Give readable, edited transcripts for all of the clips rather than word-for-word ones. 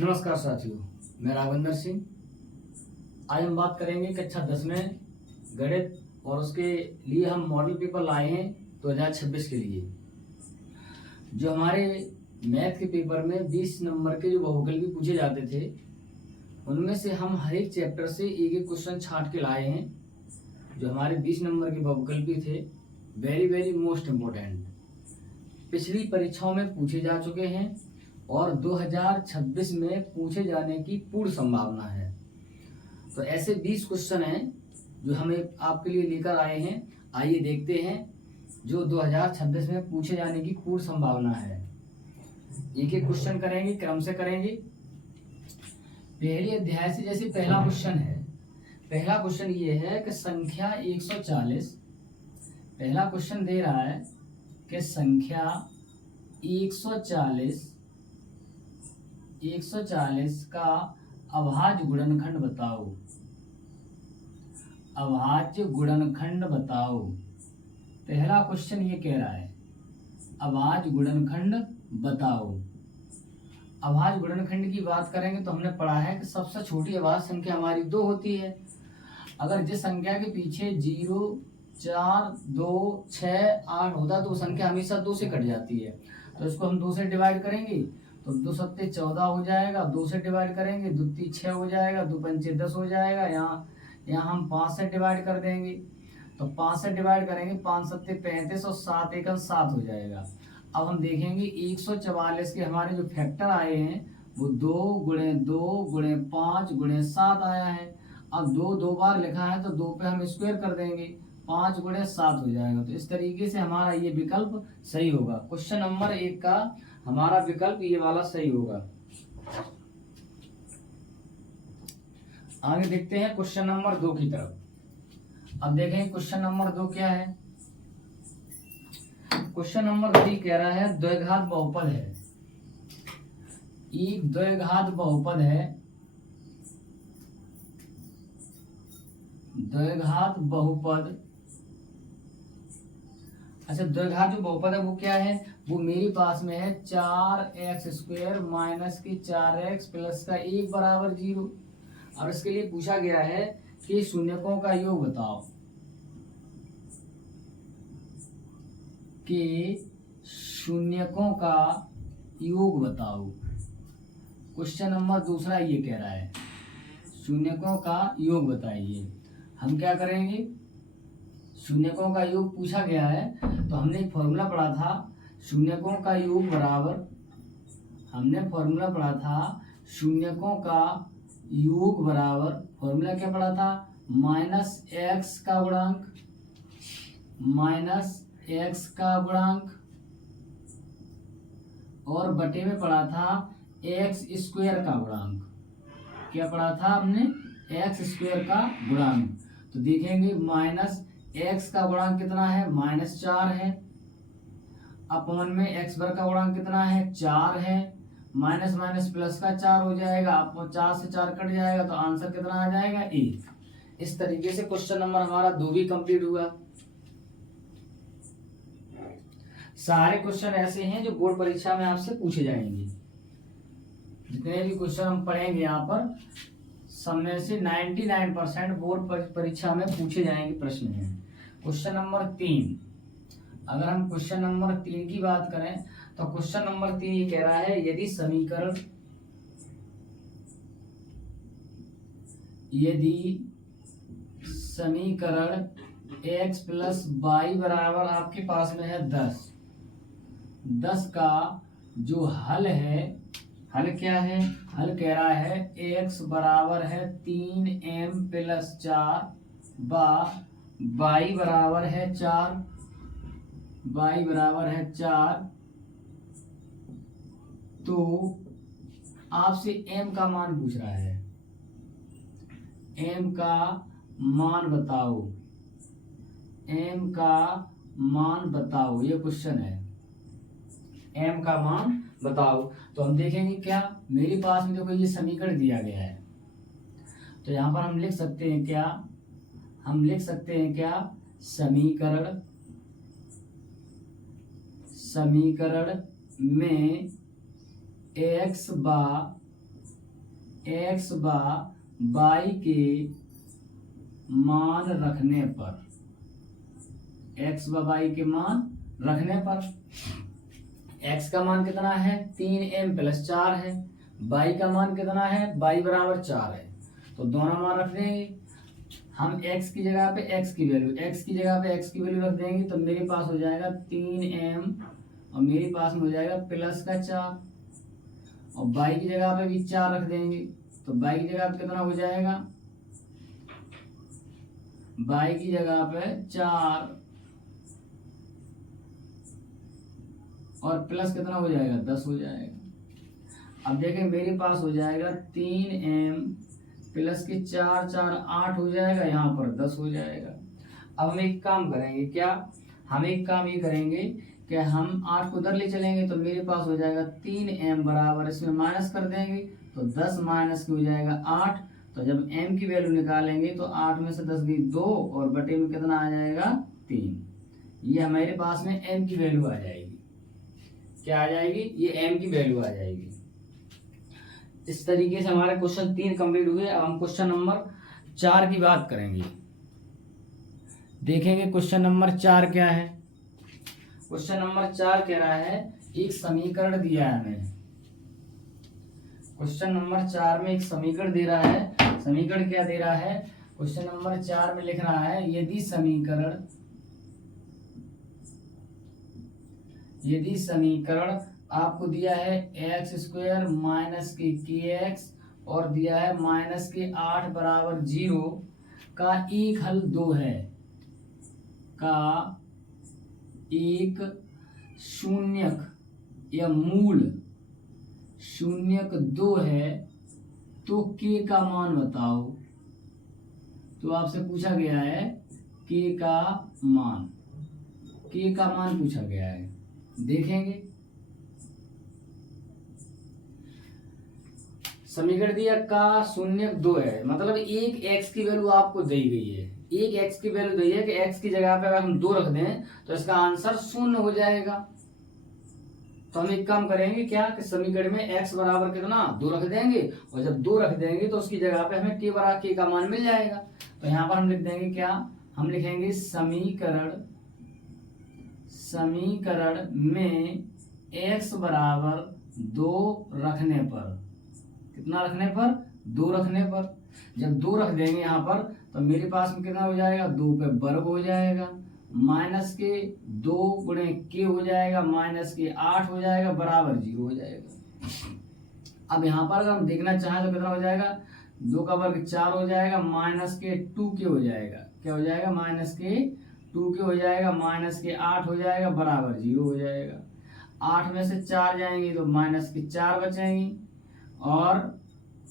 नमस्कार साथियों, मैं राघवेंद्र सिंह। आज हम बात करेंगे कक्षा 10 में गणित और उसके लिए हम मॉडल पेपर लाए हैं 2026 के लिए। जो हमारे मैथ के पेपर में 20 नंबर के जो बहुविकल्पी पूछे जाते थे, उनमें से हम हर एक चैप्टर से एक एक क्वेश्चन छांट के लाए हैं। जो हमारे 20 नंबर के बहुविकल्पी थे, वेरी वेरी मोस्ट इम्पोर्टेंट, पिछली परीक्षाओं में पूछे जा चुके हैं और 2026 में पूछे जाने की पूर्ण संभावना है। तो ऐसे 20 क्वेश्चन हैं जो हम आपके लिए लेकर आए हैं। आइए देखते हैं जो 2026 में पूछे जाने की पूर्ण संभावना है। एक एक क्वेश्चन करेंगे, क्रम से करेंगे। पहले अध्याय से जैसे पहला क्वेश्चन है। पहला क्वेश्चन ये है कि संख्या 140, पहला क्वेश्चन दे रहा है कि संख्या 140 का अभाज्य गुणनखंड बताओ। अभाज्य गुणनखंड बताओ। पहला क्वेश्चन ये कह रहा है अभाज्य गुणनखंड बताओ। अभाज्य गुणनखंड की बात करेंगे तो हमने पढ़ा है कि सबसे छोटी अभाज्य संख्या हमारी 2 होती है। अगर जिस संख्या के पीछे 0, 4, 2, 6, 8 होता तो वो संख्या हमेशा 2 से कट जाती है। तो इसको हम 2 से डिवाइड करेंगे तो 2 सत्ते 14 हो जाएगा। 2 से डिवाइड करेंगे 2 तीन 6 हो जाएगा। 2 पंचे 10 हो जाएगा। यहाँ हम 5 से डिवाइड कर देंगे तो 5 से डिवाइड करेंगे 5 सत्ते 35 और 7 एकम 7 हो जाएगा। अब हम देखेंगे 144 के हमारे जो फैक्टर आए हैं वो 2 गुणे 2 गुणे 5 गुणे 7 आया है। अब 2 बार लिखा है तो 2 पे हम स्क्वायर कर देंगे, 5 गुणे 7 हो जाएगा। तो इस तरीके से हमारा ये विकल्प सही होगा। क्वेश्चन नंबर 1 का हमारा विकल्प ये वाला सही होगा। आगे देखते हैं क्वेश्चन नंबर 2 की तरफ। अब देखें क्वेश्चन नंबर 2 क्या है। क्वेश्चन नंबर 3 कह रहा है द्विघात बहुपद है। एक द्विघात बहुपद है। द्विघात बहुपद, अच्छा द्विघात जो बहुपद है वो क्या है, वो मेरे पास में है 4x² माइनस की 4x प्लस का 1 बराबर 0। और इसके लिए पूछा गया है कि शून्यकों का योग बताओ। कि शून्यकों का योग बताओ। क्वेश्चन नंबर 2 ये कह रहा है शून्यकों का योग बताइए। हम क्या करेंगे, शून्यकों का योग पूछा गया है तो हमने एक फॉर्मूला पढ़ा था शून्यकों का योग बराबर, हमने फॉर्मूला पढ़ा था शून्यकों का योग बराबर, फॉर्मूला क्या पढ़ा था, माइनस एक्स का गुणांक, माइनस एक्स का गुणांक और बटे में पढ़ा था एक्स स्क्वायर का गुणांक। क्या पढ़ा था हमने, एक्स स्क्वायर का गुणांक। तो देखेंगे माइनस एक्स का गुणांक कितना है, -4 है। अपॉन में एक्स वर्ग का गुणांक कितना है, 4 है। माइनस माइनस प्लस का 4 हो जाएगा। आपको 4 से 4 कट जाएगा तो आंसर कितना आ जाएगा, 1। इस तरीके से क्वेश्चन नंबर हमारा 2 भी कंप्लीट हुआ। सारे क्वेश्चन ऐसे हैं जो बोर्ड परीक्षा में आपसे पूछे जाएंगे। जितने भी क्वेश्चन हम पढ़ेंगे यहाँ पर सब में से 99% बोर्ड परीक्षा में पूछे जाएंगे प्रश्न हैं। क्वेश्चन नंबर 3, अगर हम क्वेश्चन नंबर 3 की बात करें तो क्वेश्चन नंबर 3 ये कह रहा है यदि समीकरण x प्लस वाई बराबर आपके पास में है 10 का जो हल है, हल क्या है, हल कह रहा है x बराबर है 3m प्लस 4 y बराबर है 4, y बराबर है 4। तो आपसे m का मान पूछ रहा है, m का मान बताओ, m का मान बताओ, ये क्वेश्चन है, m का मान बताओ। तो हम देखेंगे क्या, मेरे पास में देखो ये समीकरण दिया गया है तो यहाँ पर हम लिख सकते हैं क्या, हम लिख सकते हैं क्या, समीकरण में x बा एक्स बा वाई के मान रखने पर, एक्स बा वाई के मान रखने पर, एक्स का मान कितना है 3m + 4 है, वाई का मान कितना है y बराबर 4 है, तो दोनों मान रख देंगे हम। x की जगह पे x की वैल्यू, x की जगह पे x की वैल्यू रख देंगे तो मेरे पास हो जाएगा 3m और मेरे पास में हो जाएगा +4, और y की जगह पे भी 4 रख देंगे तो y की जगह पे कितना हो जाएगा, y की जगह पे 4 और प्लस कितना हो जाएगा 10 हो जाएगा। अब देखें मेरे पास हो जाएगा 3m + के 4 4 8 हो जाएगा, यहाँ पर 10 हो जाएगा। अब हम एक काम करेंगे, क्या हम एक काम ये करेंगे कि हम 8 को उधर ले चलेंगे तो मेरे पास हो जाएगा 3m बराबर, इसमें माइनस कर देंगे तो 10 माइनस की हो जाएगा 8, तो जब m की वैल्यू निकालेंगे तो 8 में से 10 गई 2 और बटे में कितना आ जाएगा 3, ये हमारे पास में m की वैल्यू आ जाएगी। क्या आ जाएगी, ये m की वैल्यू आ जाएगी। इस तरीके से हमारे क्वेश्चन 3 कंप्लीट हुए। अब हम क्वेश्चन नंबर 4 की बात करेंगे। देखेंगे क्वेश्चन नंबर 4 क्या है। क्वेश्चन नंबर 4 कह रहा है एक समीकरण दिया है हमें। क्वेश्चन नंबर 4 में एक समीकरण दे रहा है। समीकरण क्या दे रहा है, क्वेश्चन नंबर 4 में लिख रहा है यदि समीकरण आपको दिया है x² - kx और दिया है -8 = 0 का एक हल 2 है, का एक शून्यक या मूल शून्यक 2 है, तो k का मान बताओ। तो आपसे पूछा गया है k का मान पूछा गया है। देखेंगे समीकरण दिया का शून्यक 2 है, मतलब एक x की वैल्यू आपको दी गई है, एक x की वैल्यू दी है कि x की जगह पे अगर हम 2 रख दें तो इसका आंसर 0 हो जाएगा। तो हम एक काम करेंगे क्या कि समीकरण में x बराबर कितना 2 रख देंगे, और जब 2 रख देंगे तो उसकी जगह पे हमें k बराबर k का मान मिल जाएगा। तो यहाँ पर हम लिख देंगे क्या, हम लिखेंगे समीकरण में x बराबर 2 रखने पर, कितना रखने पर 2 रखने पर, जब 2 रख देंगे यहाँ पर तो मेरे पास में कितना हो जाएगा 2 पे वर्ग हो जाएगा, -2 × k हो जाएगा, -8 हो जाएगा बराबर 0 हो जाएगा। अब यहाँ पर अगर हम देखना चाहें तो कितना हो जाएगा, 2 का वर्ग 4 हो जाएगा, -2k हो जाएगा, क्या हो जाएगा -2k हो जाएगा, -8 हो जाएगा बराबर 0 हो जाएगा। 8 में से 4 जाएंगे तो -4 बचेंगी और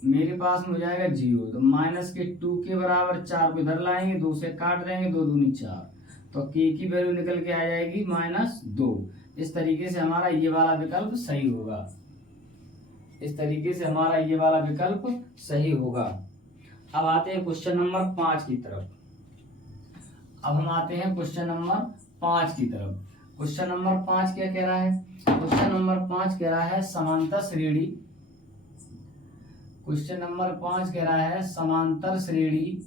मेरे पास में हो जाएगा 0, तो -2k बराबर 4 को इधर लाएंगे, 2 से काट देंगे, 2 दूनी 4, तो k की वैल्यू निकल के आ जाएगी -2। इस तरीके से हमारा ये वाला विकल्प सही होगा, इस तरीके से हमारा ये वाला विकल्प सही होगा। अब आते हैं क्वेश्चन नंबर 5 की तरफ। अब हम आते हैं क्वेश्चन नंबर 5 की तरफ। क्वेश्चन नंबर 5 क्या कह रहा है, क्वेश्चन नंबर 5 कह रहा है समांतर श्रेणी। क्वेश्चन नंबर 5 कह रहा है समांतर श्रेणी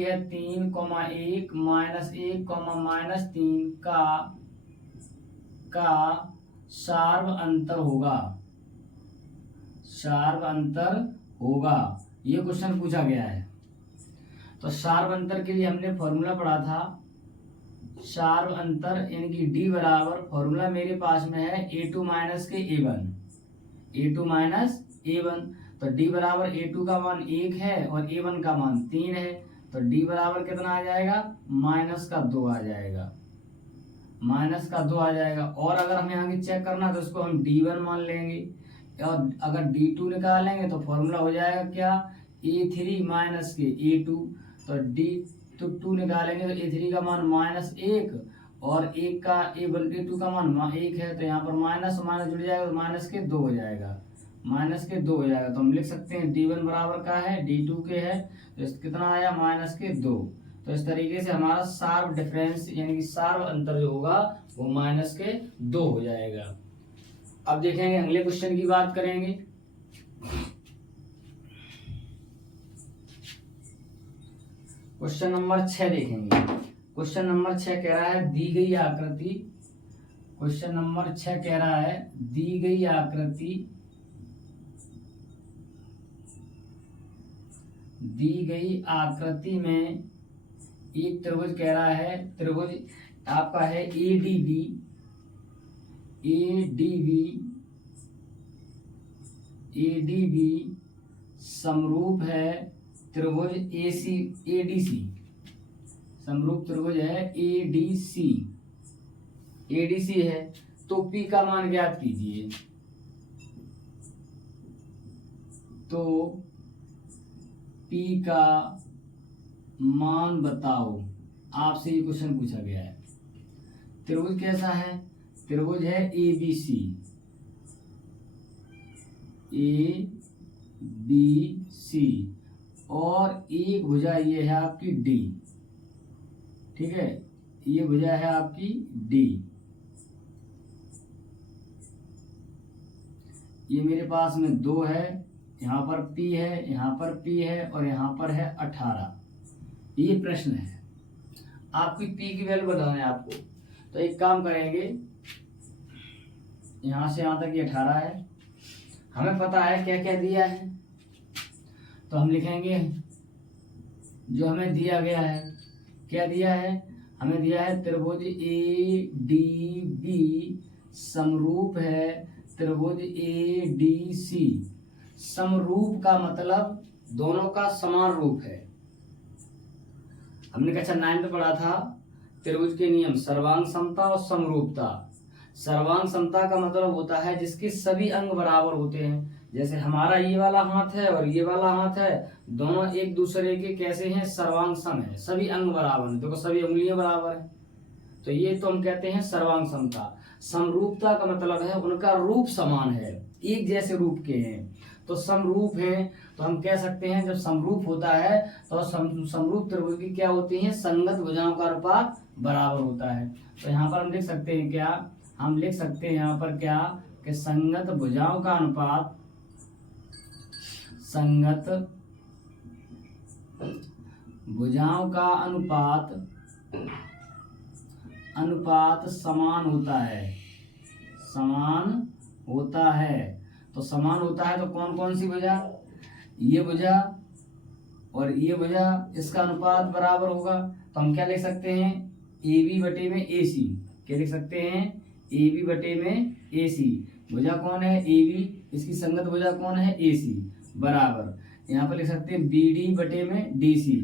है 3, 1, -1, -3 का सार्व अंतर होगा, ये क्वेश्चन पूछा गया है। तो सार्व अंतर के लिए हमने फॉर्मूला पढ़ा था, सार्व अंतर यानी कि D बराबर, फॉर्मूला मेरे पास में है A2 - के A1, तो D बराबर A2 का मान 1 है और A1 का मान 3 है, तो D बराबर कितना आ जाएगा -2 आ जाएगा, -2 आ जाएगा। और अगर हमें आगे चेक करना है तो उसको हम D1 मान लेंगे, और अगर D2 निकालेंगे तो फॉर्मूला हो जाएगा क्या A3 - के A2, तो 2 निकालेंगे तो A3 का मान -1 और 1 का A2 का मान 1 है, तो यहाँ पर माइनस माइनस जुड़ जाएगा तो -2 हो जाएगा, -2 हो जाएगा। तो हम लिख सकते हैं D1 बराबर का है D2 के है, तो कितना आया -2। तो इस तरीके से हमारा सार्व डिफरेंस यानी कि सार्व अंतर जो होगा वो -2 हो जाएगा। अब देखेंगे अगले क्वेश्चन की बात करेंगे। क्वेश्चन नंबर 6 देखेंगे। क्वेश्चन नंबर 6 कह रहा है दी गई आकृति, क्वेश्चन नंबर 6 कह रहा है दी गई आकृति, दी गई आकृति में एक त्रिभुज कह रहा है, त्रिभुज आपका है एडीबी, एडीबी, एडीबी समरूप है त्रिभुज एसी, एडीसी, समरूप त्रिभुज है एडीसी, एडीसी है, तो पी का मान ज्ञात कीजिए। तो पी का मान बताओ, आपसे ये क्वेश्चन पूछा गया है। त्रिभुज कैसा है? त्रिभुज है A B C, A B C, और एक भुजा ये है आपकी डी, ठीक है, ये भुजा है आपकी डी। ये मेरे पास में 2 है, यहाँ पर P है, यहाँ पर P है, और यहाँ पर है 18। ये प्रश्न है, आपकी P की वैल्यू बताना है आपको। तो एक काम करेंगे, यहाँ से यहाँ तक ये 18 है, हमें पता है क्या क्या दिया है, तो हम लिखेंगे जो हमें दिया गया है। क्या दिया है? हमें दिया है त्रिभुज ए डी बी समरूप है त्रिभुज ए डी सी। समरूप का मतलब दोनों का समान रूप है। हमने कक्षा 9 में पढ़ा था त्रिभुज के नियम, सर्वांग समता और समरूपता। सर्वांग समता का मतलब होता है जिसके सभी अंग बराबर होते हैं। जैसे हमारा ये वाला हाथ है और ये वाला हाथ है, दोनों एक दूसरे के कैसे हैं? सर्वांग सम है, सभी अंग बराबर हैं, देखो सभी उंगलियां बराबर हैं, तो ये तो हम कहते हैं सर्वांग समता। समरूपता का मतलब है उनका रूप समान है, एक जैसे रूप के हैं, तो समरूप हैं। तो हम कह सकते हैं जब समरूप होता है तो समरूप त्रिभुज की क्या होती है? संगत भुजाओं का अनुपात बराबर होता है। तो यहाँ पर हम लिख सकते हैं क्या? हम लिख सकते हैं यहाँ पर क्या कि संगत भुजाओं का अनुपात, संगत भुजाओं का अनुपात समान होता है, समान होता है। तो समान होता है तो कौन कौन सी भुजा? ये भुजा और ये भुजा, इसका अनुपात बराबर होगा। तो हम क्या लिख सकते हैं? ए बी बटे में ए सी। क्या लिख सकते हैं? ए बी बटे में ए सी। भुजा कौन है? ए बी, इसकी संगत भुजा कौन है? ए सी, बराबर। यहाँ पर लिख सकते हैं बी डी बटे में डी सी।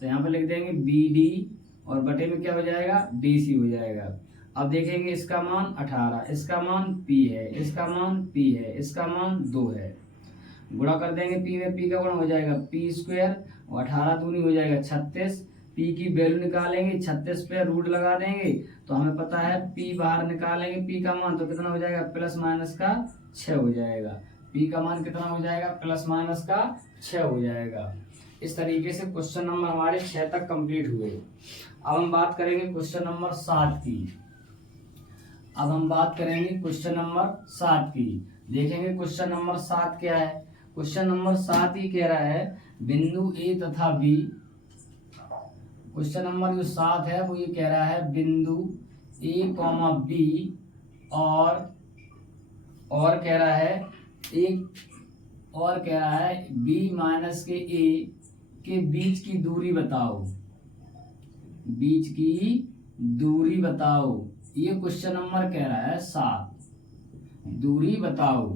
तो यहाँ पर लिख देंगे बी डी और बटे में क्या हो जाएगा? डी सी हो जाएगा। अब देखेंगे इसका मान 18, इसका मान P है, इसका मान P है, इसका मान 2 है। गुणा कर देंगे P में, P का गुणा हो जाएगा P स्क्वायर और 18 दूनी हो जाएगा 36। P की वैल्यू निकालेंगे, 36 पे रूट लगा देंगे तो हमें पता है P बाहर निकालेंगे P का मान तो कितना हो जाएगा? प्लस माइनस का 6 हो जाएगा। P का मान कितना हो जाएगा? प्लस माइनस का 6 हो जाएगा। इस तरीके से क्वेश्चन नंबर हमारे 6 तक कंप्लीट हुए। अब हम बात करेंगे क्वेश्चन नंबर 7 की। अब हम बात करेंगे क्वेश्चन नंबर 7 की। देखेंगे क्वेश्चन नंबर 7 क्या है। क्वेश्चन नंबर 7 ही कह रहा है बिंदु ए तथा बी। क्वेश्चन नंबर जो 7 है वो ये कह रहा है बिंदु ए कॉमा बी और कह रहा है एक और कह रहा है बी माइनस के ए के बीच की दूरी बताओ, बीच की दूरी बताओ। ये क्वेश्चन नंबर कह रहा है 7, दूरी बताओ।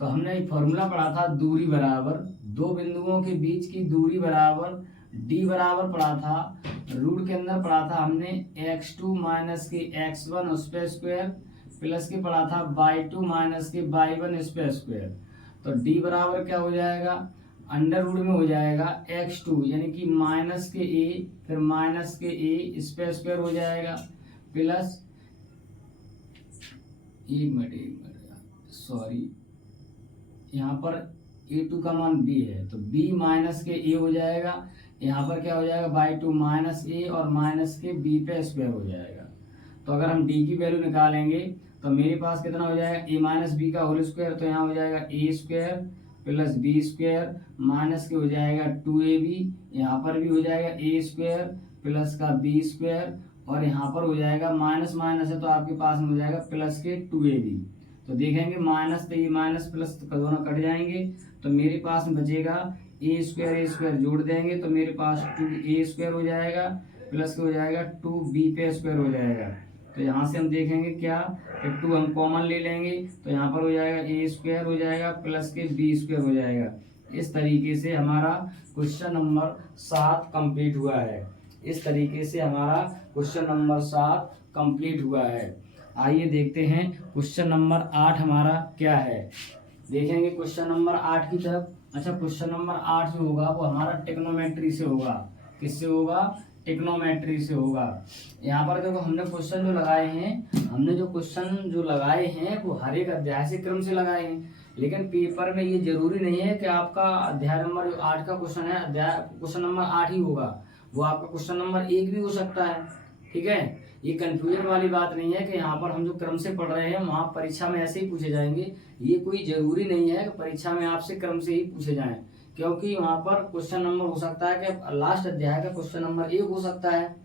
तो हमने एक फॉर्मूला पढ़ा था, दूरी बराबर दो बिंदुओं के बीच की दूरी बराबर डी बराबर पढ़ा था, रूट के अंदर पढ़ा था हमने x2 माइनस के x1 उस पे स्क्वायर प्लस के पढ़ा था y2 माइनस के y1 इस पे स्क्वायर। तो d बराबर क्या हो जाएगा? अंडर रूट में हो जाएगा x2 यानी कि माइनस के a फिर माइनस के a इस पे स्क्वायर हो जाएगा प्लस एक मिनट सॉरी, यहाँ पर a2 का मान b है तो b माइनस के a हो जाएगा। यहाँ पर क्या हो जाएगा? y2 माइनस a और माइनस के b पे स्क्वायर हो जाएगा। तो अगर हम d की वैल्यू निकालेंगे तो मेरे पास कितना हो जाएगा ए माइनस बी का होल स्क्वायर, तो यहाँ हो जाएगा A square plus B square minus के हो जाएगा 2ab, यहाँ पर भी हो जाएगा ए स्क्वायर प्लस का बी स्क्वायर और यहाँ पर हो जाएगा माइनस माइनस है तो आपके पास में हो जाएगा प्लस के 2ab। तो देखेंगे माइनस तो ये माइनस प्लस तो दोनों कट जाएंगे, तो मेरे पास में बचेगा ए स्क्वायर जोड़ देंगे तो मेरे पास 2a स्क्वायर हो जाएगा प्लस के हो जाएगा 2b पे स्क्वायर हो जाएगा। तो यहाँ से हम देखेंगे क्या कि 2 हम कॉमन ले लेंगे तो यहाँ पर हो जाएगा ए स्क्वायर हो जाएगा प्लस के बी स्क्वायर हो जाएगा। इस तरीके से हमारा क्वेश्चन नंबर 7 कंप्लीट हुआ है। इस तरीके से हमारा क्वेश्चन नंबर 7 कंप्लीट हुआ है। आइए देखते हैं क्वेश्चन नंबर 8 हमारा क्या है। देखेंगे क्वेश्चन नंबर 8 की तरफ। अच्छा, क्वेश्चन नंबर 8 जो होगा वो हमारा टेक्नोमेट्री से होगा। किससे होगा? टेक्नोमेट्री से होगा। यहाँ पर देखो हमने क्वेश्चन जो लगाए हैं वो हर एक अध्याय से क्रम से लगाए हैं, लेकिन पेपर में ये जरूरी नहीं है कि आपका अध्याय नंबर 8 का क्वेश्चन है अध्याय क्वेश्चन नंबर 8 ही होगा, वो आपका क्वेश्चन नंबर 1 भी हो सकता है। ठीक है, ये कंफ्यूजन वाली बात नहीं है कि यहाँ पर हम जो क्रम से पढ़ रहे हैं वहाँ परीक्षा में ऐसे ही पूछे जाएंगे। ये कोई जरूरी नहीं है कि परीक्षा में आपसे क्रम से ही पूछे जाएं, क्योंकि वहाँ पर क्वेश्चन नंबर हो सकता है कि लास्ट अध्याय का क्वेश्चन नंबर 1 हो सकता है।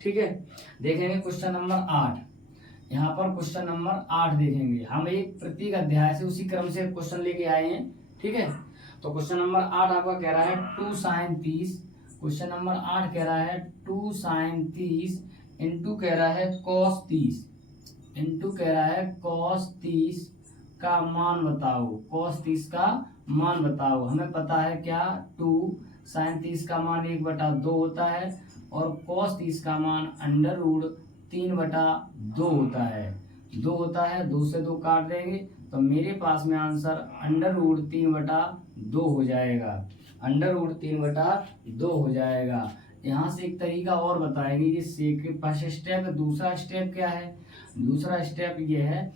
ठीक है, देखेंगे क्वेश्चन नंबर 8। यहाँ पर क्वेश्चन नंबर 8 देखेंगे। हम एक प्रत्येक अध्याय से उसी क्रम से क्वेश्चन लेके आए हैं। ठीक है, तो क्वेश्चन नंबर 8 आपका कह रहा है 2 sin 30। क्वेश्चन नंबर 8 कह रहा है 2 sin 30 इंटू कह रहा है cos 30 इंटू कह रहा है cos 30 का मान बताओ। cos 30 का मान बताओ। हमें पता है क्या 2 sin 30 का मान 1/2 होता है और cos 30 का मान √3/2 होता है। 2 होता है, 2 से 2 काट देंगे तो मेरे पास में आंसर √3/2 हो जाएगा। √3/2 हो जाएगा। यहाँ से एक तरीका और बताएंगे जिससे कि फर्स्ट स्टेप है। दूसरा स्टेप क्या है? दूसरा स्टेप ये है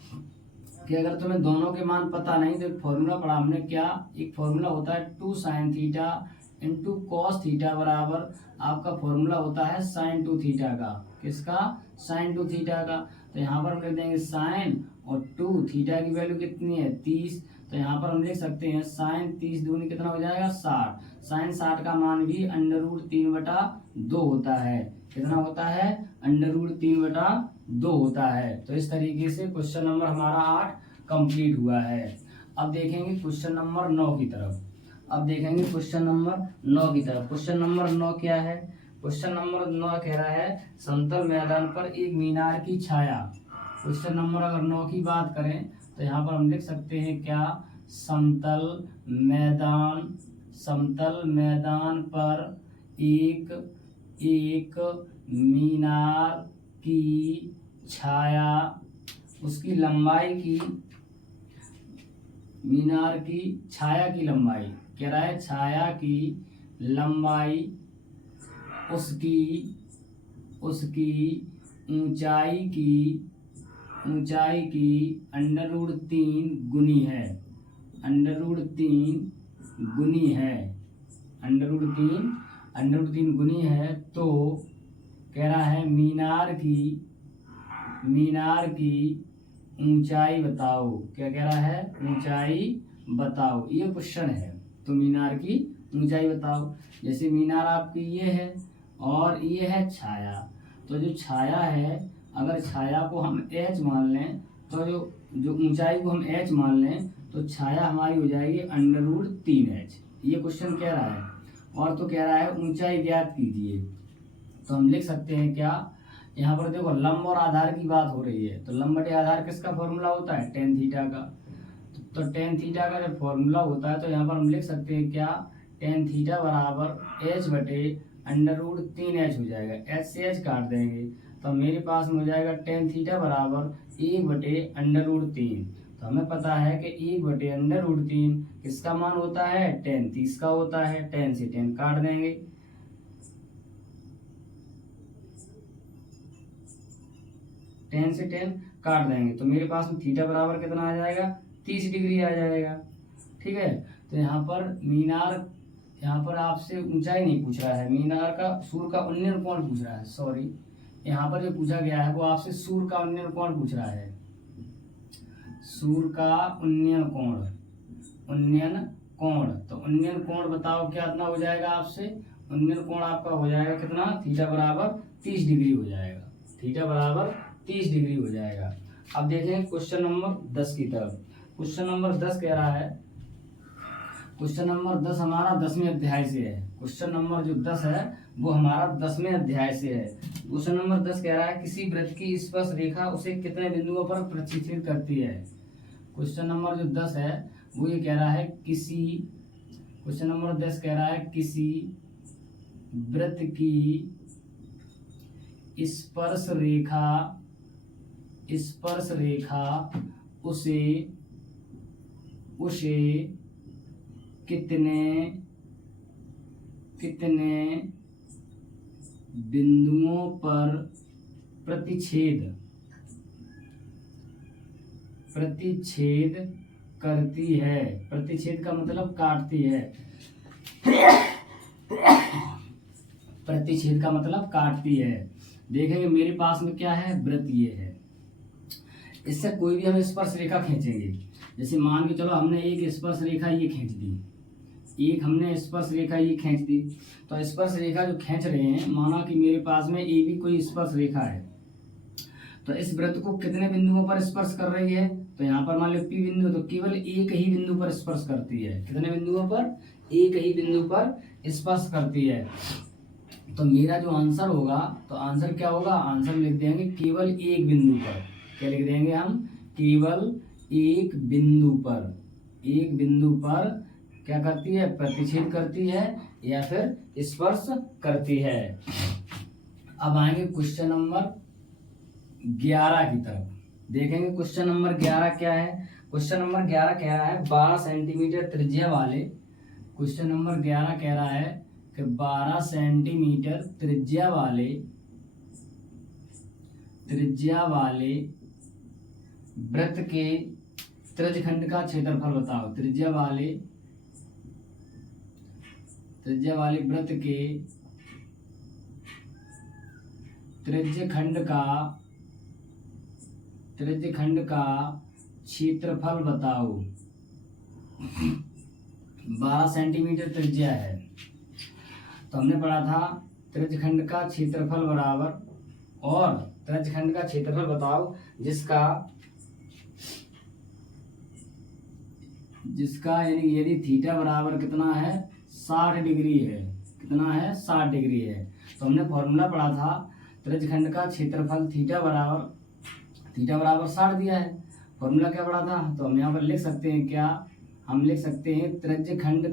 कि अगर तुम्हें दोनों के मान पता नहीं तो एक फॉर्मूला पढ़ा हमने। क्या? एक फॉर्मूला होता है 2 sin theta into cos theta बराबर आपका फॉर्मूला होता है sin 2 थीटा का। किसका? sin 2 थीटा का। तो यहाँ पर हम लिख देंगे sin और 2 थीटा की वैल्यू कितनी है? 30। तो यहाँ पर हम लिख सकते हैं sin 30 दूनी कितना हो जाएगा? 60। sin 60 का मान भी √3/2 होता है। कितना होता है? √3/2 होता है। तो इस तरीके से क्वेश्चन नंबर हमारा 8 कंप्लीट हुआ है। अब देखेंगे क्वेश्चन नंबर 9 की तरफ। क्वेश्चन नंबर 9 क्या है? क्वेश्चन नंबर 9 कह रहा है समतल मैदान पर एक मीनार की छाया। क्वेश्चन नंबर अगर 9 की बात करें तो यहाँ पर हम लिख सकते हैं क्या? समतल मैदान पर एक मीनार की छाया, उसकी लंबाई की मीनार की छाया की लंबाई कह रहा है छाया की लंबाई उसकी ऊंचाई की √3 गुनी है। √3 गुनी है। तो कह रहा है मीनार की ऊंचाई बताओ। क्या कह रहा है? ऊंचाई बताओ। ये क्वेश्चन है। तो मीनार की ऊंचाई बताओ। जैसे मीनार आपकी ये है और ये है छाया, तो जो छाया है अगर छाया को हम h मान लें तो जो ऊंचाई को हम h मान लें तो छाया हमारी हो जाएगी √3h। ये क्वेश्चन कह रहा है। और तो कह रहा है ऊंचाई ज्ञात कीजिए। तो हम लिख सकते हैं क्या? यहाँ पर देखो लंब और आधार की बात हो रही है, तो लंब बटे आधार किसका फॉर्मूला होता है? tan थीटा का। तो tan थीटा का जब फॉर्मूला होता है तो यहाँ पर हम लिख सकते हैं क्या? tan थीटा बराबर h बटे √3h हो जाएगा। h से h काट देंगे तो मेरे पास में हो जाएगा tan थीटा बराबर 1/√3। तो हमें पता है कि 1/√3 किसका मान होता है? tan 30 का होता है। tan से tan काट देंगे, तो मेरे पास में थीटा बराबर कितना आ जाएगा? 30 डिग्री आ जाएगा। ठीक है, तो यहाँ पर आपसे ऊंचाई नहीं पूछ रहा है, मीनार का सूर्य का उन्नयन कोण पूछ रहा है। सॉरी, यहाँ पर जो पूछा गया है वो आपसे सूर्य का उन्नयन कोण पूछ रहा है। सूर्य का उन्नयन कोण, उन्नयन कोण। तो उन्नयन कोण बताओ कितना हो जाएगा आपसे, उन्नयन कोण आपका हो जाएगा कितना, थीटा बराबर 30 डिग्री हो जाएगा, थीटा बराबर 30 डिग्री हो जाएगा। अब देखें क्वेश्चन नंबर 10 की तरफ। क्वेश्चन नंबर 10 कह रहा है, क्वेश्चन नंबर 10 हमारा 10वें अध्याय से है। क्वेश्चन नंबर जो 10 है वो हमारा 10वें अध्याय से है। क्वेश्चन नंबर 10 कह रहा है किसी वृत्त की स्पर्श रेखा उसे कितने बिंदुओं पर प्रक्षेपित करती है। क्वेश्चन नंबर जो 10 है वो ये कह रहा है किसी, क्वेश्चन नंबर 10 कह रहा है किसी वृत्त की स्पर्श रेखा, स्पर्श रेखा उसे कितने बिंदुओं पर प्रतिच्छेद करती है। प्रतिच्छेद का मतलब काटती है, प्रतिच्छेद का मतलब काटती है। देखेंगे मेरे पास में क्या है, वृत्त ये है, इससे कोई भी हम स्पर्श रेखा खींचेंगे। जैसे मान के चलो हमने एक स्पर्श रेखा ये खींच दी, एक हमने स्पर्श रेखा ये खींच दी, तो स्पर्श रेखा जो खींच रहे हैं, माना कि मेरे पास में ए भी कोई स्पर्श रेखा है, तो इस वृत्त को कितने बिंदुओं पर स्पर्श कर रही है, तो यहाँ पर मान लो पी बिंदु, तो केवल एक ही बिंदु पर स्पर्श करती है। कितने बिंदुओं पर, एक ही बिंदु पर स्पर्श करती है। तो मेरा जो आंसर होगा, तो आंसर क्या होगा, आंसर लिख देंगे केवल एक बिंदु पर। क्या लिख देंगे हम, केवल एक बिंदु पर, एक बिंदु पर क्या करती है, प्रतिच्छेद करती है या फिर स्पर्श करती है। अब आएंगे क्वेश्चन नंबर 11 की तरफ। देखेंगे क्वेश्चन नंबर 11 क्या है। क्वेश्चन नंबर 11 कह रहा है 12 सेंटीमीटर त्रिज्या वाले, क्वेश्चन नंबर 11 कह रहा है कि 12 सेंटीमीटर त्रिज्या वाले वृत्त के त्रिज्यखंड का क्षेत्रफल बताओ। त्रिज्या वाले वृत्त के त्रिज्यखंड का क्षेत्रफल बताओ। 12 सेंटीमीटर त्रिज्या है, तो हमने पढ़ा था त्रिज्यखंड का क्षेत्रफल बराबर, और त्रिज्यखंड का क्षेत्रफल बताओ जिसका यानी यदि थीटा बराबर कितना है, 60 डिग्री है। कितना है, 60 डिग्री है। तो हमने फॉर्मूला पढ़ा था त्रिज्यखंड का क्षेत्रफल थीटा बराबर 60 दिया है। फॉर्मूला क्या पढ़ा था, तो हम यहाँ पर लिख सकते हैं, क्या हम लिख सकते हैं, त्रिज्यखंड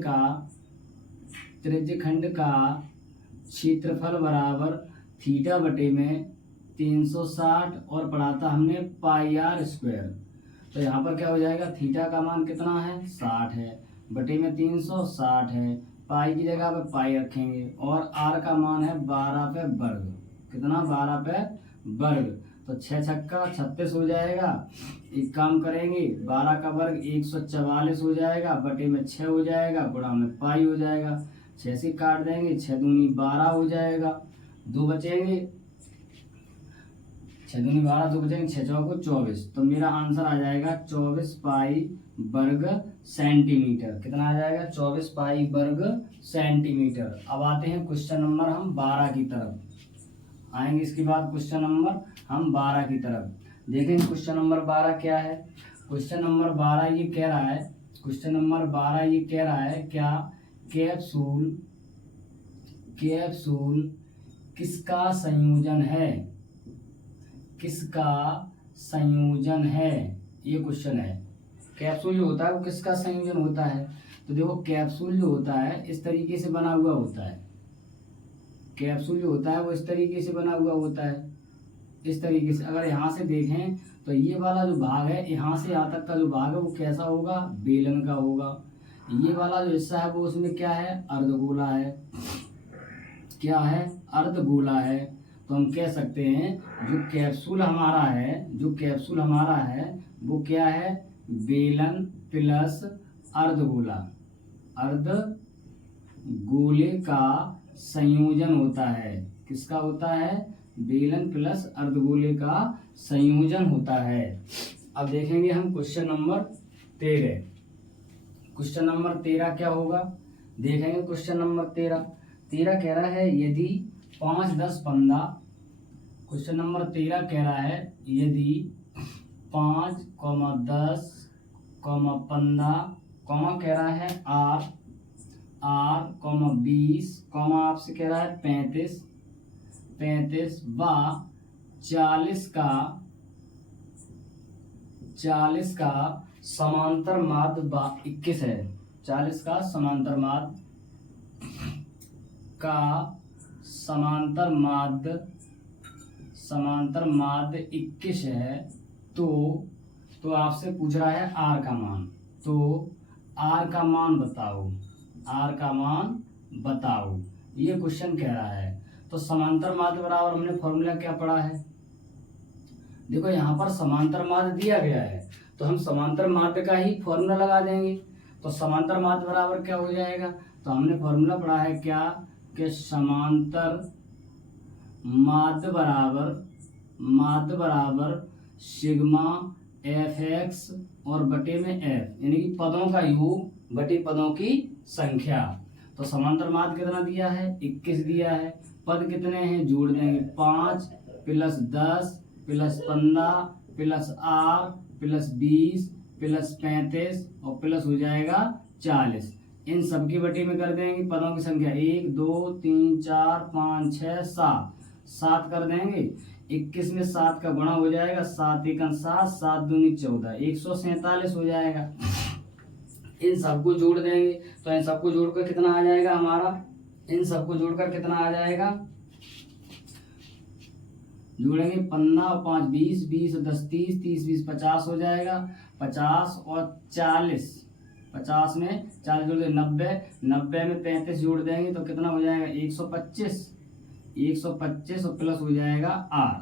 का क्षेत्रफल बराबर थीटा बटे में 360 और पढ़ा था हमने पाई आर स्क्वायर। तो यहाँ पर क्या हो जाएगा, थीटा का मान कितना है, 60 है, बटे में 360 है, पाई की जगह पे पाई रखेंगे, और आर का मान है 12 पे वर्ग। कितना, 12 पे वर्ग। तो 6 छक्का 36 हो जाएगा। एक काम करेंगे, 12 का वर्ग 144 हो जाएगा, बटे में 6 हो जाएगा, गुणा में पाई हो जाएगा। 6 से काट देंगे, 6 दूनी 12 हो जाएगा, 2 बचेंगे, 6 दूनी 12, 2 बचेंगे, 6 चौको 24। तो मेरा आंसर आ जाएगा 24 पाई वर्ग सेंटीमीटर। कितना आ जाएगा, 24 पाई वर्ग सेंटीमीटर। अब आते हैं क्वेश्चन नंबर हम 12 की तरफ आएंगे। इसके बाद क्वेश्चन नंबर हम 12 की तरफ देखेंगे। क्वेश्चन नंबर 12 क्या है। क्वेश्चन नंबर 12 ये कह रहा है, क्वेश्चन नंबर 12 ये कह रहा है क्या, कैप्सूल किसका संयोजन है, किसका संयोजन है, ये क्वेश्चन है। कैप्सूल जो होता है वो किसका संयोजन होता है। तो देखो कैप्सूल जो होता है इस तरीके से बना हुआ होता है, कैप्सूल जो होता है वो इस तरीके से बना हुआ होता है, इस तरीके से। अगर यहाँ से देखें तो ये वाला जो भाग है, यहाँ से यहाँ तक का जो भाग है वो कैसा होगा, बेलन का होगा। ये वाला जो हिस्सा है वो उसमें क्या है, अर्धगोला है। क्या है, अर्धगोला है। तो हम कह सकते हैं जो कैप्सूल हमारा है वो क्या है, बेलन प्लस अर्धगोला, अर्धगोले का संयोजन होता है। किसका होता है, बेलन प्लस अर्धगोले का संयोजन होता है। अब देखेंगे हम क्वेश्चन नंबर 13। क्वेश्चन नंबर 13 क्या होगा, देखेंगे क्वेश्चन नंबर 13 कह रहा है यदि 5, 10, 15। क्वेश्चन नंबर 13 कह रहा है यदि 5, 10, 15, कह रहा है R, 20, आपसे कह रहा है 35 व 40 का समांतर माध्य 21 है। 40 का समांतर माध्य 21 है। तो आपसे पूछ रहा है R का मान। तो R का मान बताओ, ये क्वेश्चन कह रहा है। तो समांतर माध्य बराबर हमने फॉर्मूला क्या पढ़ा है, देखो यहाँ पर समांतर माध्य दिया गया है तो हम समांतर माध्य का ही फॉर्मूला लगा देंगे। तो समांतर माध्य बराबर क्या हो जाएगा, तो हमने फॉर्मूला पढ़ा है क्या कि समांतर माध्य बराबर सिग्मा fx और बटे में f, यानी कि पदों का योग बटे पदों की संख्या। तो समांतर माध्य कितना दिया है, 21 दिया है। पद कितने हैं, जोड़ देंगे 5 + 10 + 15 + r + 20 + 35 और प्लस हो जाएगा 40। इन सबकी बटे में कर देंगे पदों की संख्या 1, 2, 3, 4, 5, 6, 7 कर देंगे। 21 में 7 का गुणा हो जाएगा, 7 × 7, 7 दूनी 14, 147 हो जाएगा। इन सबको जोड़ देंगे तो इन सबको जोड़कर कितना आ जाएगा हमारा, इन सबको जोड़कर कितना आ जाएगा, जोड़ेंगे 15 और 5 20, 20 और 10 30, 30 20 50 हो जाएगा। 50 और 40, 50 में 40 जोड़ देंगे 90, 90 में 35 जोड़ देंगे तो कितना हो जाएगा 125, 125 और प्लस हो जाएगा r।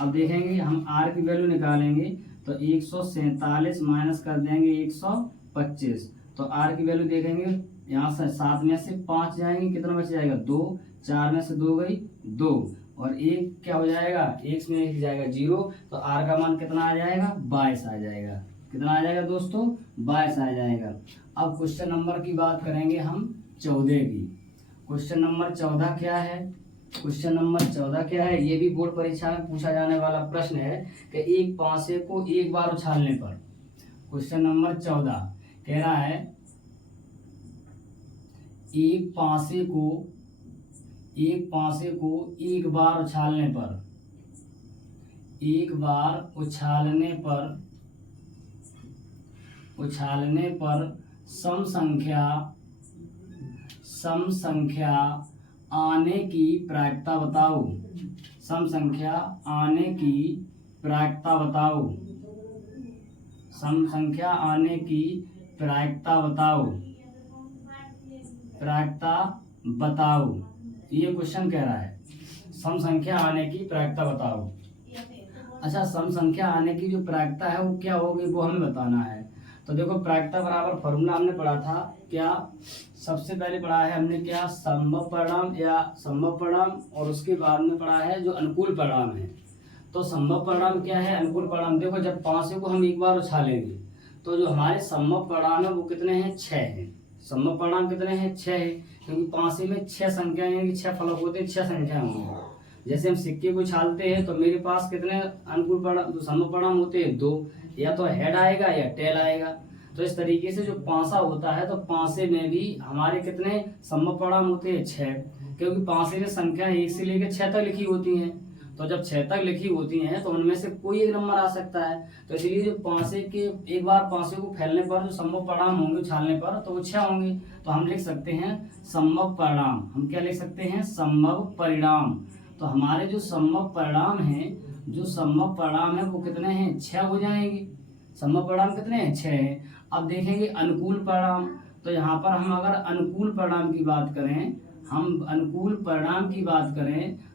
अब देखेंगे हम r की वैल्यू निकालेंगे तो 147 माइनस कर देंगे 125, तो r की वैल्यू देखेंगे यहाँ से 7 में से 5 जाएंगे, कितना बच जाएगा 2, 4 में से 2 गई 2 और 1 क्या हो जाएगा, 1 में 1 जाएगा 0। तो r का मान कितना आ जाएगा, 22 आ जाएगा। कितना आ जाएगा दोस्तों, 22 आ जाएगा। अब क्वेश्चन नंबर की बात करेंगे हम 14 की। क्वेश्चन नंबर 14 क्या है, क्वेश्चन नंबर 14 क्या है, ये भी बोर्ड परीक्षा में पूछा जाने वाला प्रश्न है कि एक पासे को एक बार उछालने पर। क्वेश्चन नंबर 14 कह रहा है एक पासे को एक बार उछालने पर सम संख्या आने की प्रायिकता बताओ। सम संख्या आने की प्रायिकता बताओ। ये क्वेश्चन कह रहा है सम संख्या आने की प्रायिकता बताओ। अच्छा, सम संख्या आने की जो प्रायिकता है वो क्या होगी, वो हमें बताना है। तो देखो प्रायिकता बराबर फॉर्मूला हमने पढ़ा था क्या, सबसे पहले पढ़ा है हमने क्या, संभव परिणाम और उसके बाद में पढ़ा है जो अनुकूल परिणाम है। तो संभव परिणाम क्या है, अनुकूल परिणाम। देखो जब पासे को हम एक बार उछालेंगे तो जो हमारे संभव परिणाम है वो कितने हैं, 6 हैं। संभव परिणाम कितने हैं, 6 है, क्योंकि पासे में 6 संख्याएं हैं, 6 फलक होते हैं, 6 संख्याएं होंगी। जैसे हम सिक्के को उछालते हैं तो मेरे पास कितने अनुकूल परिणाम, जो संभव परिणाम होते हैं 2, या तो हेड आएगा या टेल आएगा। तो इस तरीके से जो पासा होता है तो पासे में भी हमारे कितने संभव परिणाम होते हैं, 6, क्योंकि पासे में संख्या 1 से लेकर 6 तक लिखी होती हैं। तो जब 6 तक लिखी होती हैं तो उनमें से कोई एक नंबर आ सकता है। तो इसलिए जो पासे के एक बार पासे को फैलने पर जो संभव परिणाम होंगे उछालने पर तो वो 6 होंगे। तो हम लिख सकते हैं संभव परिणाम। हम क्या लिख सकते हैं, संभव परिणाम। तो हमारे जो संभव परिणाम है वो कितने हैं, 6 हो जाएंगे। संभव परिणाम कितने हैं, 6 हैं। अब देखेंगे अनुकूल परिणाम। तो यहाँ पर हम अगर अनुकूल परिणाम की बात करें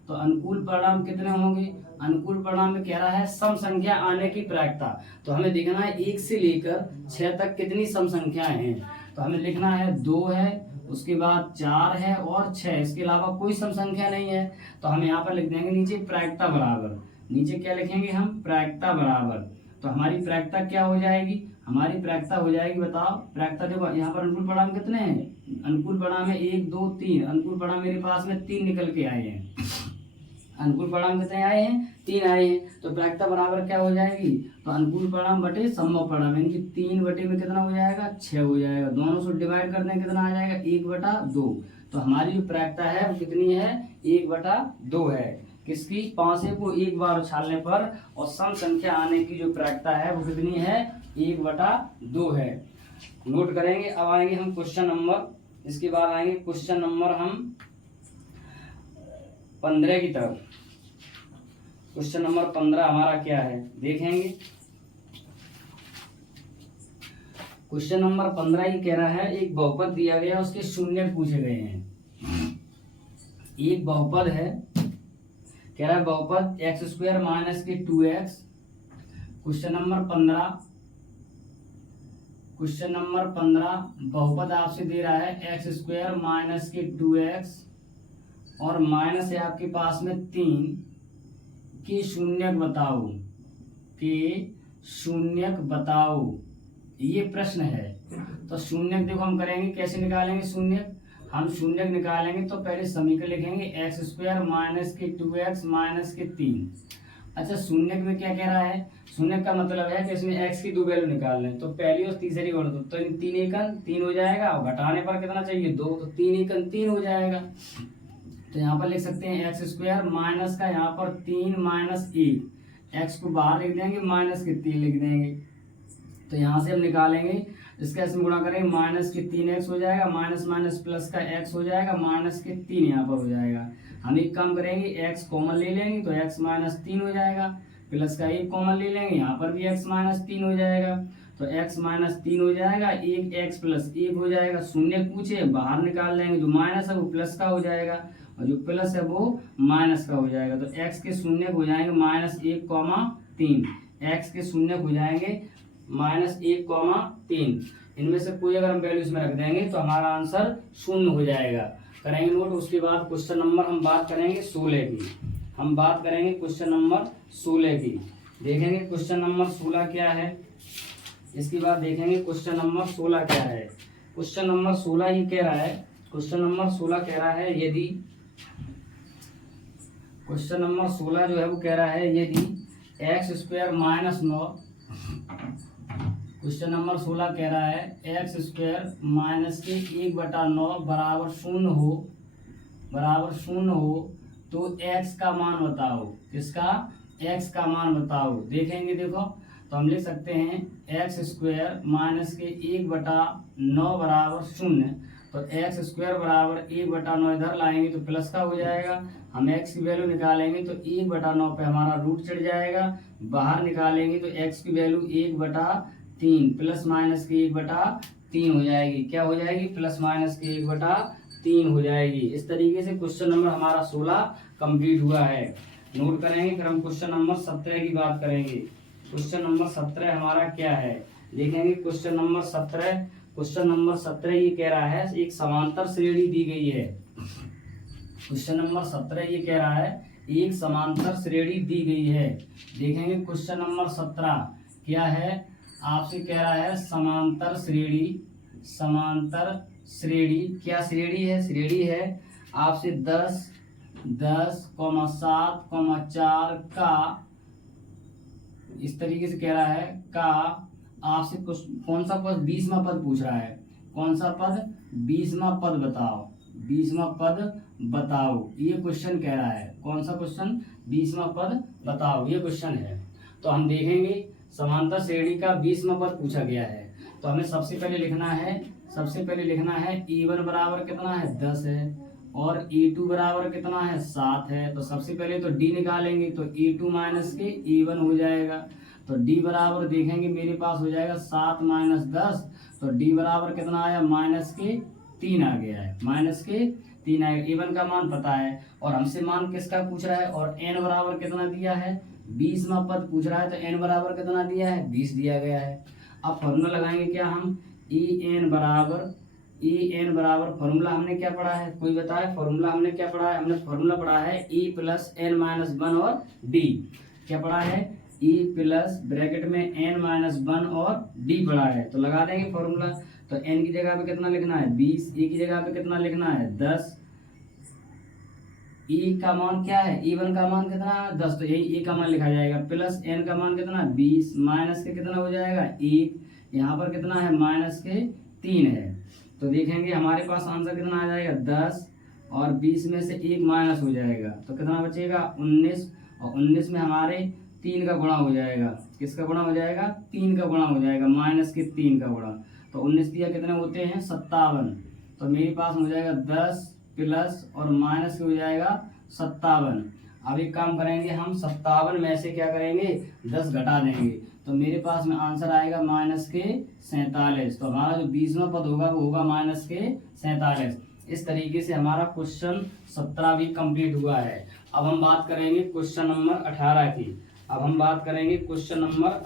तो अनुकूल परिणाम कितने होंगे। अनुकूल परिणाम में कह रहा है सम संख्या आने की प्रायिकता। तो हमें देखना है 1 से लेकर 6 तक कितनी सम संख्याएं हैं। तो हमें लिखना है 2 है, उसके बाद 4 है और 6, इसके अलावा कोई सम संख्या नहीं है। तो हम यहाँ पर लिख देंगे नीचे प्रायिकता बराबर। नीचे क्या लिखेंगे हम, प्रायिकता बराबर। तो हमारी प्रायिकता क्या हो जाएगी, हमारी प्रायिकता हो जाएगी, बताओ प्रायिकता देखो यहाँ पर अनुकूल परिणाम कितने हैं, अनुकूल परिणाम है 1 2 3, अनुकूल परिणाम मेरे पास में 3 निकल के आए हैं, अनुकूल परिणाम कितने आए हैं, 3 आए हैं। तो प्रायिकता बराबर क्या हो जाएगी, तो अनुकूल परिणाम बटे संभव परिणाम, यानी कि 3 बटे में कितना हो जाएगा, 6 हो जाएगा। दोनों से डिवाइड कर दें कितना आ जाएगा, 1/2। तो हमारी जो प्रायिकता है वो कितनी है, 1/2 है। किसकी, पांचे को एक बार उछालने पर और सम संख्या आने की जो प्रायिकता है वो कितनी है, 1/2 है। नोट करेंगे। अब आएंगे हम क्वेश्चन नंबर, इसके बाद आएंगे क्वेश्चन नंबर हम 15 की तरफ। क्वेश्चन नंबर 15 हमारा क्या है देखेंगे। क्वेश्चन नंबर 15 ही कह रहा है, एक बहुपद दिया गया उसके शून्य पूछे गए हैं। एक बहुपद है, कह रहा है बहुपद x² - के 2x। Question number 15, question number 15 बहुपद आपसे दे रहा है x² - के 2x और माइनस है आपके पास में 3 के शून्यक बताओ, के शून्यक बताओ, ये प्रश्न है। तो शून्यक देखो हम करेंगे कैसे निकालेंगे शून्यक, हम शून्यक निकालेंगे तो पहले समीकरण लिखेंगे x² - के 2x - के 3। अच्छा शून्यक में क्या कह रहा है, शून्यक का मतलब है कि इसमें x की 2 वैल्यू निकाल लें, तो पहली और तीसरी जोड़ दो तो 3 एकन 3 हो जाएगा और घटाने पर कितना चाहिए 2, तो 3 एकन 3 हो जाएगा। तो यहाँ पर लिख सकते हैं x² माइनस का यहाँ पर 3 - 1, x को बाहर लिख देंगे माइनस के 3 लिख देंगे। तो यहाँ से हम निकालेंगे, इसका इसमें गुणा करेंगे माइनस के 3x हो जाएगा, माइनस माइनस प्लस का x हो जाएगा, माइनस के 3 यहाँ पर हो जाएगा। हम एक काम करेंगे x कॉमन ले लेंगे तो x - 3 हो जाएगा, प्लस का 1 कॉमन ले लेंगे यहाँ पर भी x - 3 हो जाएगा, तो x - 3 हो जाएगा, 1x + 1 हो जाएगा। शून्य पूछे बाहर निकाल लेंगे, जो माइनस है वो प्लस का हो जाएगा और जो प्लस है वो माइनस का हो जाएगा। तो x के शून्य हो जाएंगे -1, 3, x के शून्य हो जाएंगे -1, 3। इनमें से कोई अगर हम वैल्यू इसमें रख देंगे तो हमारा आंसर 0 हो जाएगा। करेंगे नोट। उसके बाद क्वेश्चन नंबर हम बात करेंगे 16 की, हम बात करेंगे क्वेश्चन नंबर 16 की। देखेंगे क्वेश्चन नंबर 16 क्या है, इसके बाद देखेंगे क्वेश्चन नंबर 16 क्या है। क्वेश्चन नंबर 16 ये कह रहा है, क्वेश्चन नंबर 16 कह रहा है यदि, क्वेश्चन नंबर 16 जो है वो कह रहा है यदि x² - 9, क्वेश्चन नंबर 16 कह रहा है x² - के 1/9 बराबर 0 हो, बराबर 0 हो तो x का मान बताओ। किसका, x का मान बताओ। देखेंगे देखो तो हम लिख सकते हैं x² - के 1/9 बराबर 0, तो x² बराबर 1/9 इधर लाएंगे तो प्लस का हो जाएगा। हम x की वैल्यू निकालेंगे तो 1/9 पे हमारा रूट चढ़ जाएगा, बाहर निकालेंगे तो x की वैल्यू 1/3 प्लस माइनस की 1/3 हो जाएगी। क्या हो जाएगी, प्लस माइनस की 1/3 हो जाएगी। इस तरीके से क्वेश्चन नंबर हमारा 16 कंप्लीट हुआ है। नोट करेंगे। फिर हम क्वेश्चन नंबर 17 की बात करेंगे। क्वेश्चन नंबर 17 हमारा क्या है देखेंगे। क्वेश्चन नंबर 17, क्वेश्चन नंबर 17 ये कह रहा है एक समांतर श्रेणी दी गई है। क्वेश्चन नंबर 17 ये कह रहा है एक समांतर श्रेणी दी गई है। देखेंगे क्वेश्चन नंबर 17 क्या है, आपसे कह रहा है समांतर श्रेणी, समांतर श्रेणी क्या श्रेणी है, श्रेणी है आपसे 10, 10, 7, 4 का, इस तरीके से कह रहा है का, आपसे कौन सा पद 20वां पद पूछ रहा है। कौन सा पद, 20वां पद बताओ, 20वां पद बताओ, ये क्वेश्चन कह रहा है। कौन सा क्वेश्चन, 20वां पद बताओ, ये क्वेश्चन है। तो हम देखेंगे समांतर श्रेणी का 20वां पद पूछा गया है। तो हमें सबसे पहले लिखना है, सबसे पहले लिखना है E1 बराबर कितना है 10 है और E2 बराबर कितना है 7 है। तो सबसे पहले तो D निकालेंगे तो E2 माइनस के E1 हो जाएगा। तो D बराबर देखेंगे मेरे पास हो जाएगा 7 - 10, तो D बराबर कितना आया -3 आ गया है, -3 आएगा। E1 का मान पता है और हमसे मान किसका पूछ रहा है और N बराबर कितना दिया है, 20वां पद पूछ रहा है तो N बराबर कितना दिया है 20 दिया गया है। अब फॉर्मूला लगाएंगे क्या हम, EN बराबर फॉर्मूला हमने क्या पढ़ा है, कोई बताए फॉर्मूला हमने क्या पढ़ा है। हमने फॉर्मूला पढ़ा है E + N - 1 और D। क्या पढ़ा है, ई प्लस ब्रैकेट में n माइनस 1 और d बड़ा है, तो लगा देंगे फॉर्मूला। तो n की जगह पे कितना लिखना है 20, e की जगह पे कितना लिखना है 10, e का मान क्या है e1 का मान कितना है 10, तो यही e का मान लिखा जाएगा, प्लस n का मान कितना है 20, माइनस के कितना हो जाएगा 1, यहाँ पर कितना है माइनस के 3 है। तो देखेंगे हमारे पास आंसर कितना आ जाएगा 10 और 20 में से 1 माइनस हो जाएगा, तो कितना बचेगा 19, और 19 में हमारे 3 का गुणा हो जाएगा। किसका गुणा हो जाएगा 3 का गुणा हो जाएगा, माइनस के 3 का गुणा। तो 19 दिया कितने होते हैं 57, तो मेरे पास हो जाएगा 10 प्लस और माइनस हो जाएगा 57। अब एक काम करेंगे हम 57 में से क्या करेंगे 10 घटा देंगे, तो मेरे पास में आंसर आएगा माइनस के 47। तो हमारा जो 20वां पद होगा वो होगा माइनस के 47। इस तरीके से हमारा क्वेश्चन 17 भी कंप्लीट हुआ है। अब हम बात करेंगे क्वेश्चन नंबर 18 की। अब हम बात करेंगे क्वेश्चन नंबर